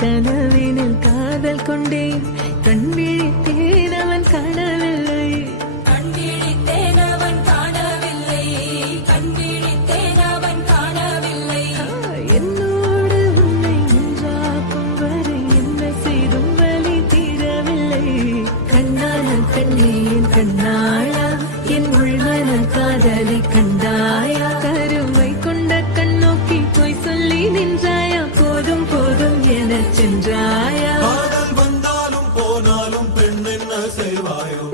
கனவினில் காதல் கொண்டேன் கண் விழித்தேன் அவன் காணவில்லை என்னோடு உன்னை ஒன்றாக்கும் வரை என்ன செய்தும் வலி தீரவில்லை கண்ணான கண்ணே என் கண்ணாளா என் உள்மன காதலை கண்டாயா கருமை கொண்ட கண்ணோக்கி போய் சொல்லி நின்றாயா போதும் போதும் என சென்றாயா வந்தாலும் போனாலும் பெண் என்ன செய்வாயோ